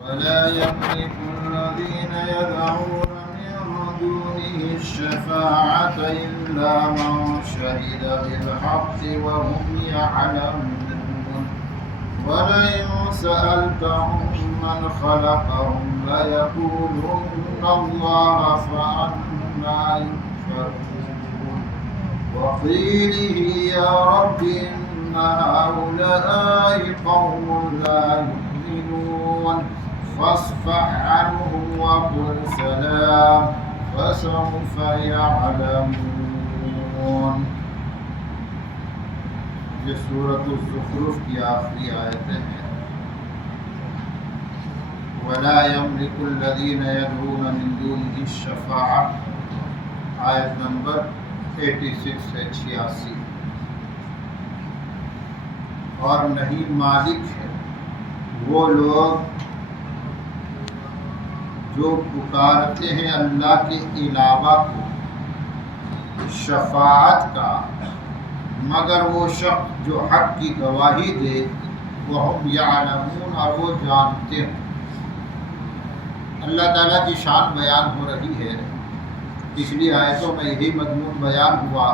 ولا يملك الذين يدعون من دونه الشفاعة إلا من شهد بالحق وهم يعلمون ولئن سألتهم من خلقهم ليقولن الله فأنى يؤفكون وقيله يا رب إن هؤلاء قوم لا يؤمنون فاصفح عنهم وقل سلام فسوف يعلمون. یہ سورۃ الزخرف کی آخری آیتیں ہیں. ولا يملك الذين يدعون من دونه الشفاعة آیت نمبر 86 سے 86. اور نہیں مالک ہے وہ لوگ جو پکارتے ہیں اللہ کے علاوہ کو شفاعت کا، مگر وہ شخص جو حق کی گواہی دے. وہم یعلمون، اور وہ جانتے ہیں. اللہ تعالیٰ کی شان بیان ہو رہی ہے. پچھلی آیتوں میں یہی مضمون بیان ہوا.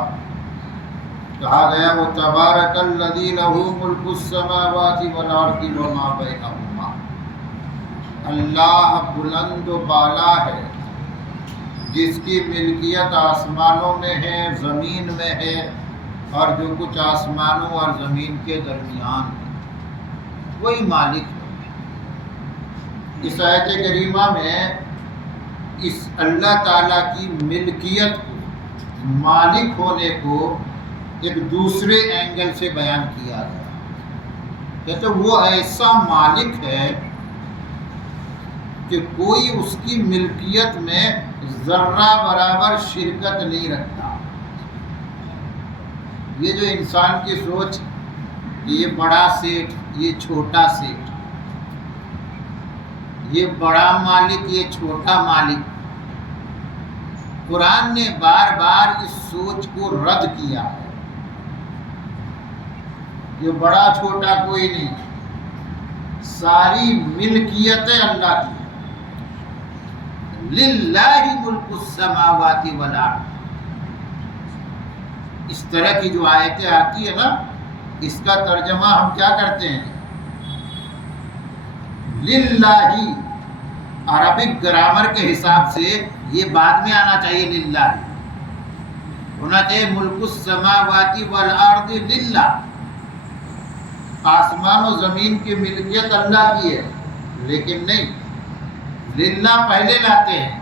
کہا گیا وہ تبارک الذی لہ ملک السماوات والارض وما بینہما. اللہ بلند و بالا ہے جس کی ملکیت آسمانوں میں ہے، زمین میں ہے، اور جو کچھ آسمانوں اور زمین کے درمیان ہے، وہی مالک ہے. اس آیت کریمہ میں اس اللہ تعالیٰ کی ملکیت کو، مالک ہونے کو ایک دوسرے اینگل سے بیان کیا گیا. کہتے وہ ایسا مالک ہے کہ کوئی اس کی ملکیت میں ذرہ برابر شرکت نہیں رکھتا. یہ جو انسان کی سوچ کہ یہ بڑا سیٹ، یہ چھوٹا سیٹ، یہ بڑا مالک، یہ چھوٹا مالک، قرآن نے بار بار اس سوچ کو رد کیا ہے. یہ بڑا چھوٹا کوئی نہیں، ساری ملکیتیں اللہ کی. للہ ملک السماوات والارض. اس طرح کی جو آیتیں آتی ہے نا، اس کا ترجمہ ہم کیا کرتے ہیں؟ للہ. عربک گرامر کے حساب سے یہ بعد میں آنا چاہیے. للہ ہونا چاہیے ملک السماوات والارض للہ. آسمان و زمین کی ملکیت اللہ کی ہے، لیکن نہیں، للہ پہلے لاتے ہیں.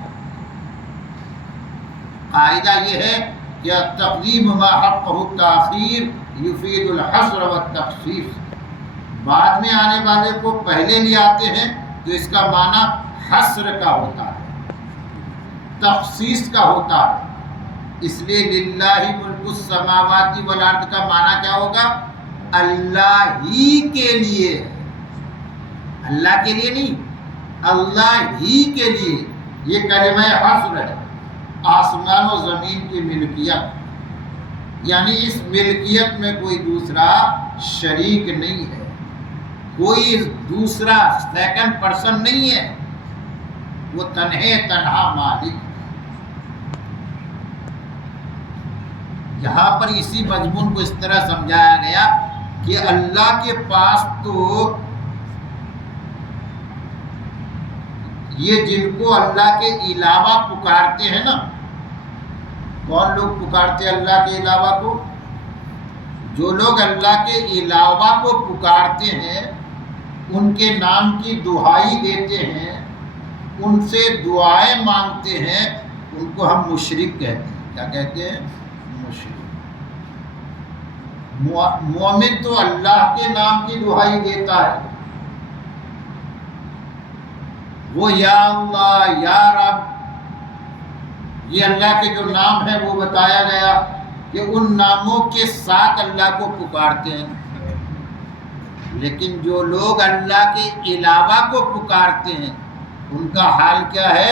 قاعدہ یہ ہے کہ تقدیم ما حقہ التاخیر یفید الحصر والتخصیص. بعد میں آنے والے کو پہلے لے آتے ہیں تو اس کا معنی حصر کا ہوتا ہے، تخصیص کا ہوتا ہے. اس لیے للہ ملک السماوات والارض کا معنی کیا ہوگا؟ اللہ ہی کے لیے. اللہ کے لیے نہیں، اللہ ہی کے لیے. یہ کلمہ حصر ہے. آسمان و زمین کی ملکیت، یعنی اس ملکیت میں کوئی دوسرا شریک نہیں ہے، کوئی دوسرا سیکنڈ پرسن نہیں ہے. وہ تنہا مالک. یہاں پر اسی مضمون کو اس طرح سمجھایا گیا کہ اللہ کے پاس تو یہ جن کو اللہ کے علاوہ پکارتے ہیں نا، کون لوگ پکارتے ہیں اللہ کے علاوہ کو؟ جو لوگ اللہ کے علاوہ کو پکارتے ہیں، ان کے نام کی دعائی دیتے ہیں، ان سے دعائیں مانگتے ہیں، ان کو ہم مشرک کہتے ہیں. کیا کہتے ہیں؟ مشرک. مومن تو اللہ کے نام کی دعائی دیتا ہے. وہ یا اللہ، یا رب، یہ اللہ کے جو نام ہے وہ بتایا گیا کہ ان ناموں کے ساتھ اللہ کو پکارتے ہیں. لیکن جو لوگ اللہ کے علاوہ کو پکارتے ہیں، ان کا حال کیا ہے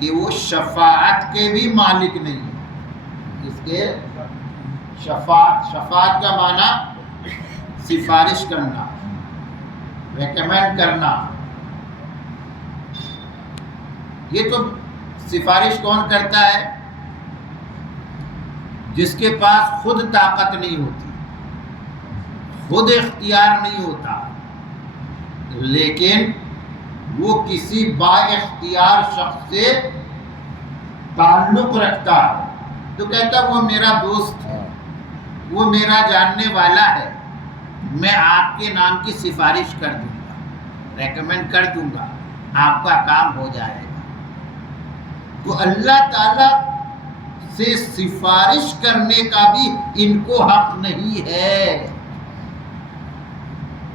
کہ وہ شفاعت کے بھی مالک نہیں ہیں. اس کے شفاعت کا معنی سفارش کرنا، ریکمینڈ کرنا. یہ تو سفارش کون کرتا ہے؟ جس کے پاس خود طاقت نہیں ہوتی، خود اختیار نہیں ہوتا، لیکن وہ کسی با اختیار شخص سے تعلق رکھتا ہے تو کہتا وہ میرا دوست ہے، وہ میرا جاننے والا ہے، میں آپ کے نام کی سفارش کر دوں گا، ریکمینڈ کر دوں گا، آپ کا کام ہو جائے گا۔ تو اللہ تعالیٰ سے سفارش کرنے کا بھی ان کو حق نہیں ہے۔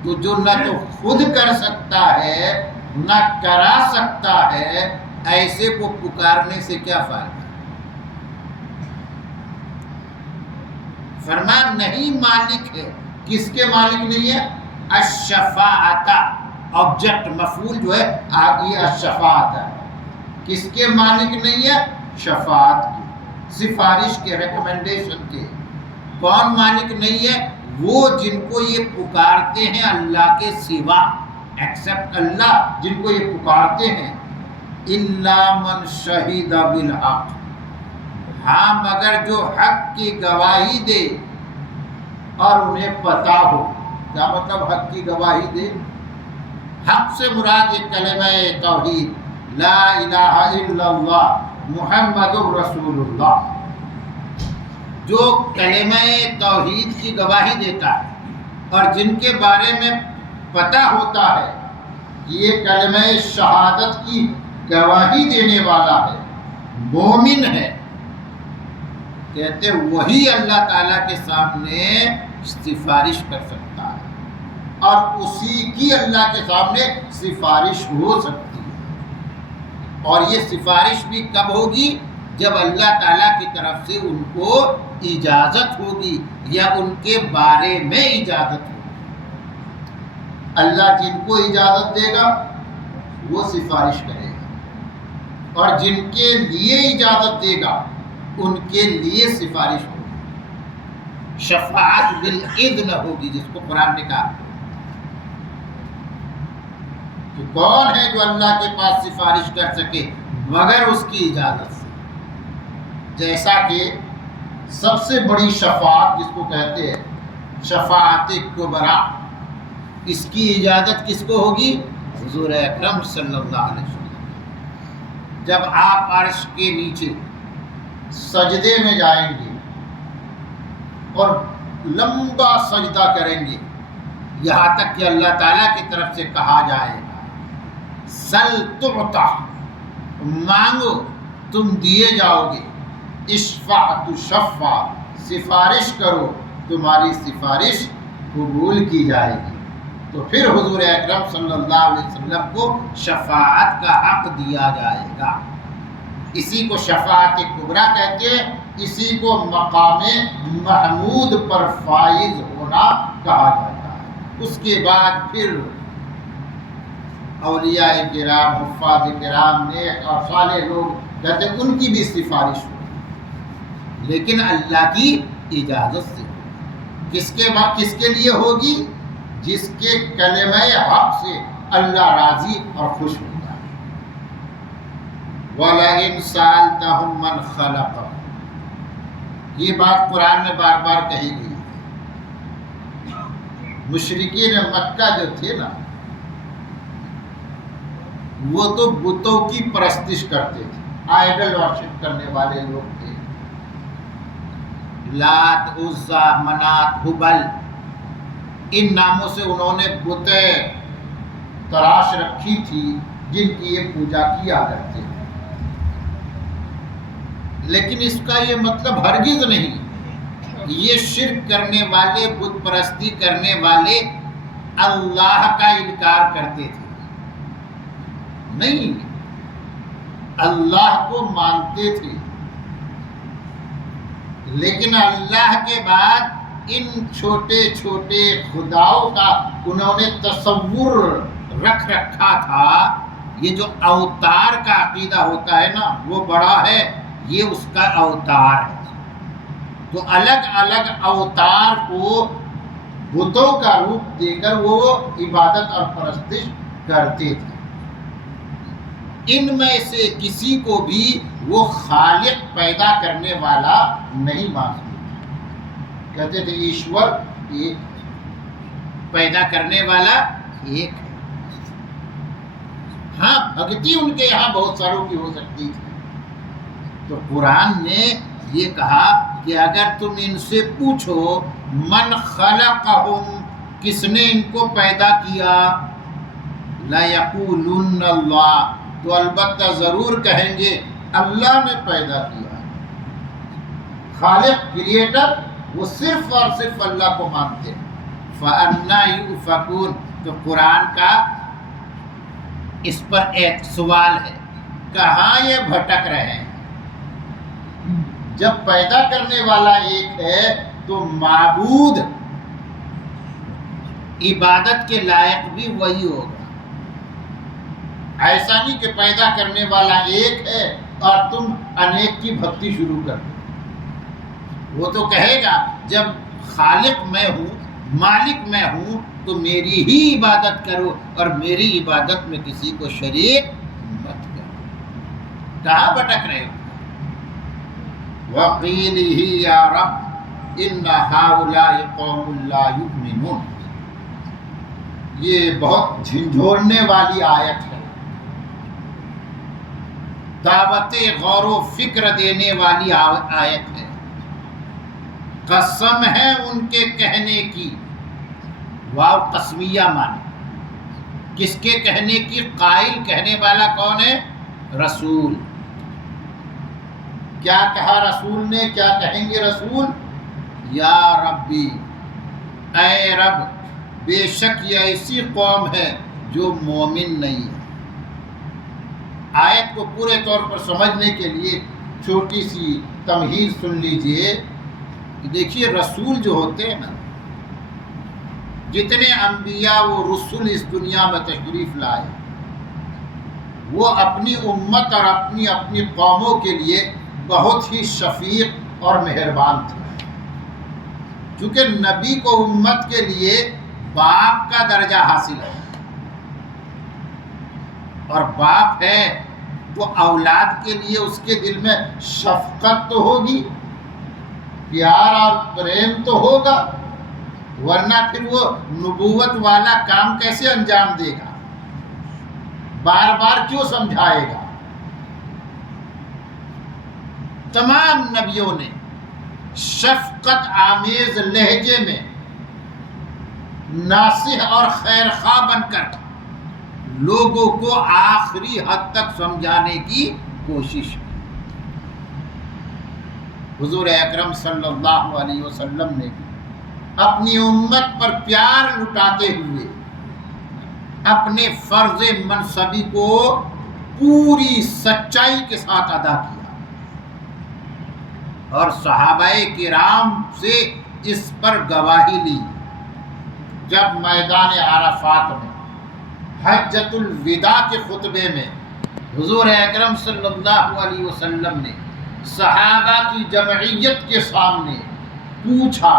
تو جو نہ تو خود کر سکتا ہے نہ کرا سکتا ہے، ایسے کو پکارنے سے کیا فائدہ؟ فرمان نہیں مالک ہے، کس کے مالک نہیں ہے؟ الشفاعت، آبجیکٹ مفعول جو ہے آگے الشفاعت ہے، کس کے مالک نہیں ہے؟ شفاعت کی، سفارش کے، ریکمنڈیشن کے۔ کون مالک نہیں ہے؟ وہ جن کو یہ پکارتے ہیں اللہ کے سوا، ایکسپٹ اللہ، جن کو یہ پکارتے ہیں۔ الا من شہید بالحق، ہاں مگر جو حق کی گواہی دے اور انہیں پتا ہو۔ کیا مطلب حق کی گواہی دے؟ حق سے مراد یہ کلمہ توحید، لا الہ الا اللہ محمد رسول اللہ، جو کلمہ توحید کی گواہی دیتا ہے اور جن کے بارے میں پتہ ہوتا ہے کہ یہ کلمہ شہادت کی گواہی دینے والا ہے، مومن ہے، کہتے وہی اللہ تعالیٰ کے سامنے سفارش کر سکتا ہے، اور اسی کی اللہ کے سامنے سفارش ہو سکتی ہے۔ اور یہ سفارش بھی کب ہوگی؟ جب اللہ تعالیٰ کی طرف سے ان کو اجازت ہوگی یا ان کے بارے میں اجازت ہوگی۔ اللہ جن کو اجازت دے گا وہ سفارش کرے گا، اور جن کے لیے اجازت دے گا ان کے لیے سفارش ہوگی۔ شفاعت بالاذن ہوگی، جس کو قرآن نے کہا کہ کون ہے جو اللہ کے پاس سفارش کر سکے مگر اس کی اجازت سے۔ جیسا کہ سب سے بڑی شفاعت جس کو کہتے ہیں شفاعت کبریٰ، اس کی اجازت کس کو ہوگی؟ حضور اکرم صلی اللہ علیہ وسلم۔ جب آپ عرش کے نیچے سجدے میں جائیں گے اور لمبا سجدہ کریں گے، یہاں تک کہ اللہ تعالیٰ کی طرف سے کہا جائے گا سل تعطا، مانگو تم دیے جاؤ گے، اشفع تشفع، سفارش کرو تمہاری سفارش قبول کی جائے گی۔ تو پھر حضور اکرم صلی اللہ علیہ وسلم کو شفاعت کا حق دیا جائے گا۔ اسی کو شفاعت کبریٰ کہتے ہیں، اسی کو مقام محمود پر فائز ہونا کہا جاتا ہے۔ اس کے بعد پھر اولیاء کرام، حفاظ کرام، نیک اور صالح لوگ کہتے ہیں ان کی بھی سفارش ہو، لیکن اللہ کی اجازت سے۔ کس کے لیے ہوگی؟ جس کے کلمہ حق سے اللہ راضی اور خوش ہوتا ہے۔ وَلَئِن سَأَلْتَهُم مَّنْ خَلَقَهُم، یہ بات قرآن میں بار بار کہی گئی ہے۔ مشرکین مکہ جو تھے نا، وہ تو بتوں کی پرستش کرتے تھے، آئیڈل ورشپ کرنے والے لوگ تھے۔ لات، عزا، منات، ہبل، ان ناموں سے انہوں نے بتیں تراش رکھی تھی جن کی یہ پوجا کیا کرتے تھے۔ لیکن اس کا یہ مطلب ہرگز نہیں یہ شرک کرنے والے، بت پرستی کرنے والے اللہ کا انکار کرتے تھے، نہیں، اللہ کو مانتے تھے، لیکن اللہ کے بعد ان چھوٹے چھوٹے خداؤں کا انہوں نے تصور رکھ رکھا تھا۔ یہ جو اوتار کا عقیدہ ہوتا ہے نا، وہ بڑا ہے، یہ اس کا اوتار ہے۔ تو الگ الگ اوتار کو بتوں کا روپ دے کر وہ عبادت اور پرستش کرتے تھے۔ ان میں سے کسی کو بھی وہ خالق پیدا کرنے والا نہیں مانتے. کہتے تھے ایشور ایک، پیدا کرنے والا ایک ہے. ہاں بھکتی ان کے یہاں بہت ساروں کی ہو سکتی تھی. تو قرآن نے یہ کہا کہ اگر تم ان سے پوچھو من خلقہم، کس نے ان کو پیدا کیا، لَيَقُولُنَّ اللَّهُ، تو البتہ ضرور کہیں گے اللہ نے پیدا کیا. خالق کریٹر وہ صرف اور صرف اللہ کو مانتے ہیں. فَأَنَّىٰ يُؤْفَكُونَ، تو قرآن کا اس پر ایک سوال ہے، کہاں یہ بھٹک رہے ہیں؟ جب پیدا کرنے والا ایک ہے تو معبود عبادت کے لائق بھی وہی ہوگا. ایسا نہیں کہ پیدا کرنے والا ایک ہے اور تم انیک کی بھکتی شروع کر دو. وہ تو کہے گا جب خالق میں ہوں، مالک میں ہوں، تو میری ہی عبادت کرو اور میری عبادت میں کسی کو شریک مت کرو. کہاں بھٹک رہے ہو؟ وَقِيلِهِ يَا رَبِّ إِنَّ هَٰؤُلَاءِ قَوْمٌ لَا يُؤْمِنُونَ. یہ بہت جھنجھوڑنے والی آیت ہے، دعوت غور و فکر دینے والی آیت ہے. قسم ہے ان کے کہنے کی، واو قسمیہ معنی. کس کے کہنے کی؟ قائل کہنے والا کون ہے؟ رسول. کیا کہا رسول نے؟ کیا کہیں گے رسول؟ یا ربی، اے رب، بے شک یہ ایسی قوم ہے جو مومن نہیں ہے. آیت کو پورے طور پر سمجھنے کے لیے چھوٹی سی تمہید سن لیجئے. دیکھیے رسول جو ہوتے ہیں نا، جتنے انبیاء و رسول اس دنیا میں تشریف لائے، وہ اپنی امت اور اپنی اپنی قوموں کے لیے بہت ہی شفیق اور مہربان تھے. چونکہ نبی کو امت کے لیے باپ کا درجہ حاصل ہے، اور باپ ہے تو اولاد کے لیے اس کے دل میں شفقت تو ہوگی، پیار اور پریم تو ہوگا، ورنہ پھر وہ نبوت والا کام کیسے انجام دے گا؟ بار بار کیوں سمجھائے گا؟ تمام نبیوں نے شفقت آمیز لہجے میں ناصح اور خیر خواہ بن کر لوگوں کو آخری حد تک سمجھانے کی کوشش کی. حضور اکرم صلی اللہ علیہ وسلم نے اپنی امت پر پیار لٹاتے ہوئے اپنے فرض منصبی کو پوری سچائی کے ساتھ ادا کیا، اور صحابہ کرام سے اس پر گواہی لی. جب میدان عرفات میں حجۃ الوداع کے خطبے میں حضور اکرم صلی اللہ علیہ وسلم نے صحابہ کی جمعیت کے سامنے پوچھا،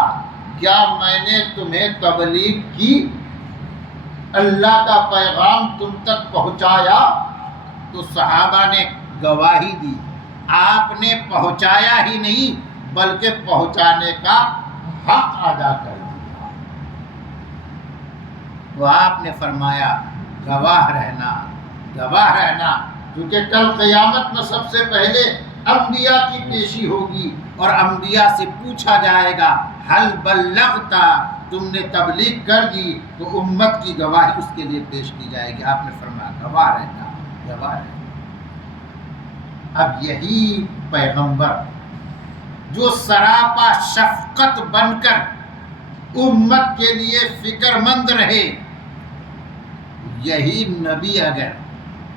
کیا میں نے تمہیں تبلیغ کی، اللہ کا پیغام تم تک پہنچایا؟ تو صحابہ نے گواہی دی، آپ نے پہنچایا ہی نہیں بلکہ پہنچانے کا حق ادا کر دیا. تو آپ نے فرمایا گواہ رہنا، گواہ رہنا، کیونکہ کل قیامت میں سب سے پہلے انبیاء کی پیشی ہوگی اور انبیاء سے پوچھا جائے گا حل بلغتا، تم نے تبلیغ کر دی؟ تو امت کی گواہی اس کے لیے پیش کی جائے گی. آپ نے فرمایا گواہ رہنا، گواہ رہنا. اب یہی پیغمبر جو سراپا شفقت بن کر امت کے لیے فکر مند رہے، یہی نبی اگر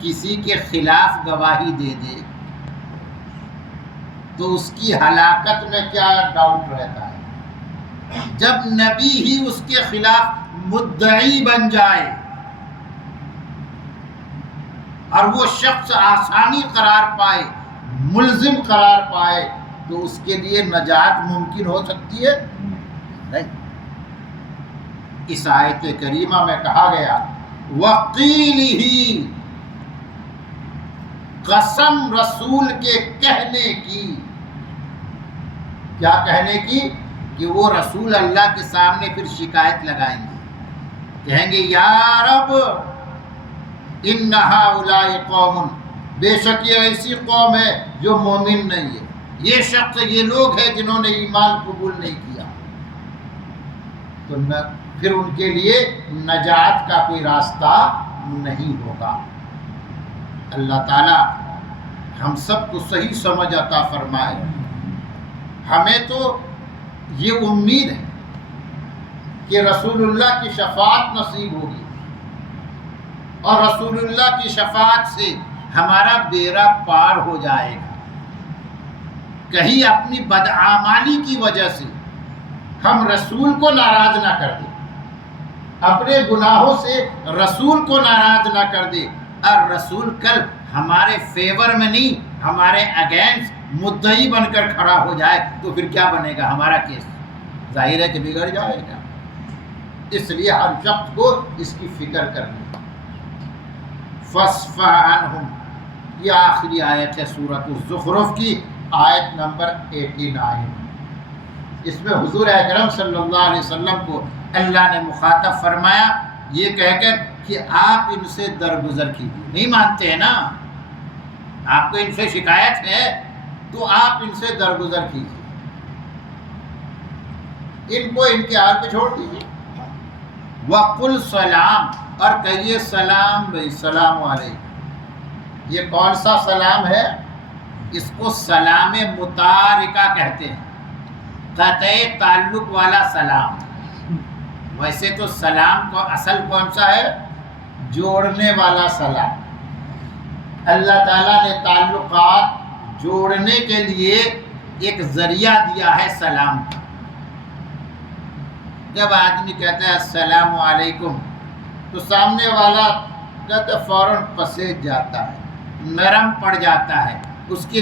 کسی کے خلاف گواہی دے دے تو اس کی ہلاکت میں کیا ڈاؤٹ رہتا ہے؟ جب نبی ہی اس کے خلاف مدعی بن جائے اور وہ شخص آسانی قرار پائے، ملزم قرار پائے، تو اس کے لیے نجات ممکن ہو سکتی ہے؟ نہیں. اس آیت کریمہ میں کہا گیا وَقِيلِهِ، قسم رسول کے کہنے کی. کیا کہنے کی؟ کہ وہ رسول اللہ کے سامنے پھر شکایت لگائیں گے، کہیں گے یا رب ان ہؤلاء قوم، بے شک یہ ایسی قوم ہے جو مومن نہیں ہے، یہ شخص یہ لوگ ہیں جنہوں نے ایمان قبول نہیں کیا. تو پھر ان کے لیے نجات کا کوئی راستہ نہیں ہوگا. اللہ تعالی ہم سب کو صحیح سمجھ عطا فرمائے. ہمیں تو یہ امید ہے کہ رسول اللہ کی شفاعت نصیب ہوگی، اور رسول اللہ کی شفاعت سے ہمارا بیڑا پار ہو جائے گا. کہیں اپنی بدعمالی کی وجہ سے ہم رسول کو ناراض نہ کر دیں، اپنے گناہوں سے رسول کو ناراض نہ کر دے، اور رسول کل ہمارے فیور میں نہیں ہمارے اگینسٹ مدعی بن کر کھڑا ہو جائے تو پھر کیا بنے گا ہمارا کیس؟ ظاہر ہے کہ بگڑ جائے گا. اس لیے ہر شخص کو اس کی فکر کرنی. فاصفح عنہم، یہ آخری آیت ہے سورۃ الزخرف کی، آیت نمبر 89. اس میں حضور اکرم صلی اللہ علیہ وسلم کو اللہ نے مخاطب فرمایا یہ کہہ کر کہ آپ ان سے درگزر کیجیے. نہیں مانتے ہیں نا، آپ کو ان سے شکایت ہے تو آپ ان سے درگزر کیجیے، ان کو ان کے حال پہ چھوڑ دیجیے. وَقُلْ سلام، اور کہیے سلام بھائی، السلام علیکم. یہ کون سا سلام ہے؟ اس کو سلام متارکہ کہتے ہیں، قطع تعلق والا سلام. ویسے تو سلام کو اصل کون سا ہے؟ جوڑنے والا سلام. اللہ تعالیٰ نے تعلقات جوڑنے کے لیے ایک ذریعہ دیا ہے سلام کا. جب آدمی کہتا ہے السلام علیکم تو سامنے والا کہتا فوراً پسیج جاتا ہے، نرم پڑ جاتا ہے. اس کے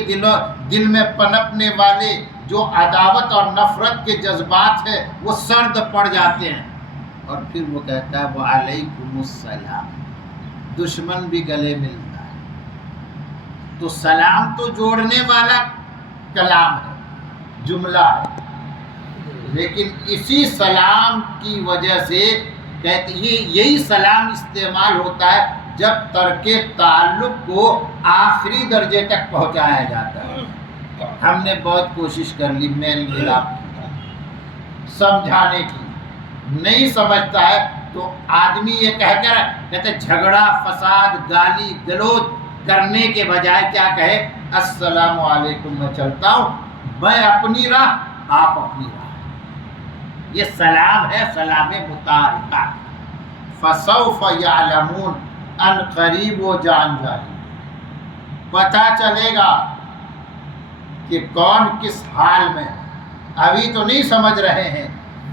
دل میں پنپنے والے جو عداوت اور نفرت کے جذبات ہیں وہ سرد پڑ جاتے ہیں، اور پھر وہ کہتا ہے وعلیکم السلام. دشمن بھی گلے ملتا ہے. تو سلام تو جوڑنے والا کلام ہے، جملہ ہے، لیکن اسی سلام کی وجہ سے کہتے ہیں یہی سلام استعمال ہوتا ہے جب ترک تعلق کو آخری درجے تک پہنچایا جاتا ہے. ہم نے بہت کوشش کر لی میل ملاپ کی، سمجھانے کی، نہیں سمجھتا ہے تو آدمی یہ کہہ کر کہتے جھگڑا فساد گالی گلوچ کرنے کے بجائے کیا کہے السلام علیکم، میں چلتا ہوں، میں اپنی راہ آپ اپنی راہ. یہ سلام ہے سلام متارکہ. فسوف یعلمون، ان قریب وہ جان جائے، پتہ چلے گا کہ کون کس حال میں. ابھی تو نہیں سمجھ رہے ہیں،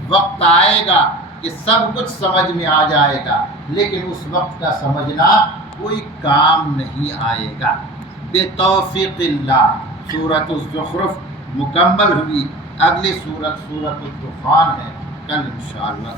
وقت آئے گا کہ سب کچھ سمجھ میں آ جائے گا، لیکن اس وقت کا سمجھنا کوئی کام نہیں آئے گا. بتوفیق اللہ. سورۃ الزخرف مکمل ہوئی. اگلی سورت سورۃ الدخان ہے، کل انشاءاللہ.